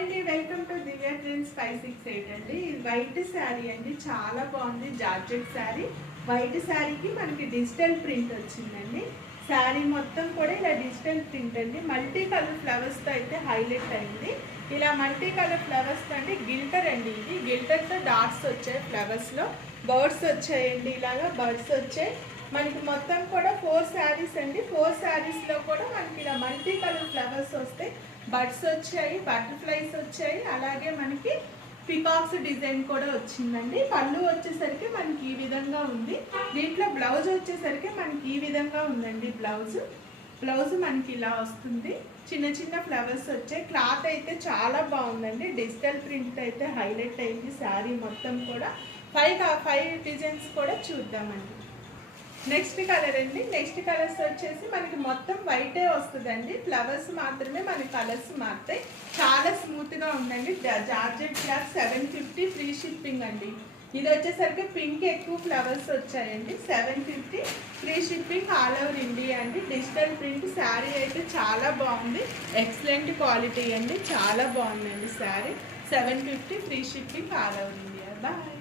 అండి, welcome to Divya trends 568 అండి. ఇది వైట్ శారీ అండి, చాలా బాగుంది. జార్జెట్ శారీ, వైట్ శారీకి మనకి డిజిటల్ ప్రింట్ వచ్చిందండి. శారీ మొత్తం కూడా ఇలా డిజిటల్ ప్రింట్ అండి. మల్టీ కలర్ ఫ్లవర్స్తో అయితే హైలైట్ అయింది. ఇలా మల్టీ కలర్ ఫ్లవర్స్తో అంటే గిల్టర్ అండి, ఇది గిల్టర్తో డాట్స్ వచ్చాయి. ఫ్లవర్స్లో బర్డ్స్ వచ్చాయండి, ఇలాగా బర్డ్స్ వచ్చాయి. మనకి మొత్తం కూడా 4 శారీస్ అండి. 4 శారీస్లో కూడా మనకి ఇలా మల్టీ కలర్ ఫ్లవర్స్ వస్తాయి. బర్డ్స్ వచ్చాయి, బటర్ఫ్లైస్ వచ్చాయి, అలాగే మనకి పికాక్స్ డిజైన్ కూడా వచ్చిందండి. పళ్ళు వచ్చేసరికి మనకి ఈ విధంగా ఉంది. దీంట్లో బ్లౌజ్ వచ్చేసరికి మనకి ఈ విధంగా ఉందండి. బ్లౌజ్ మనకి ఇలా వస్తుంది. చిన్న చిన్న ఫ్లవర్స్ వచ్చాయి. క్లాత్ అయితే చాలా బాగుందండి. డిజిటల్ ప్రింట్ అయితే హైలైట్ అయింది. శారీ మొత్తం కూడా 5 డిజైన్స్ కూడా చూద్దామండి. నెక్స్ట్ కలర్ అండి. నెక్స్ట్ కలర్స్ వచ్చేసి మనకి మొత్తం వైటే వస్తుందండి. ఫ్లవర్స్ మాత్రమే మన కలర్స్ మారుతాయి. చాలా స్మూత్గా ఉందండి. జార్జెట్ క్లాత్ 750 ఫ్రీ షిప్పింగ్ అండి. ఇది వచ్చేసరికి పింక్ ఎక్కువ ఫ్లవర్స్ వచ్చాయండి. 750 free shipping all over India అండి. డిజిటల్ ప్రింట్ శారీ అయితే చాలా బాగుంది. ఎక్సలెంట్ క్వాలిటీ అండి, చాలా బాగుందండి sari. 750 free shipping all over India. Bye.